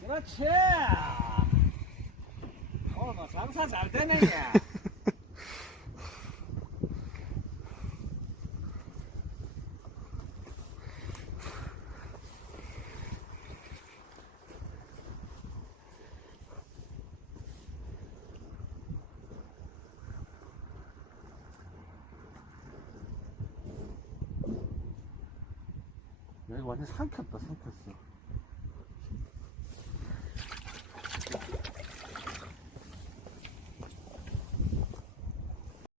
그렇지. 오늘 뭐 장사 잘 되네. 얘. 여기 완전 삼켰다, 삼켰어.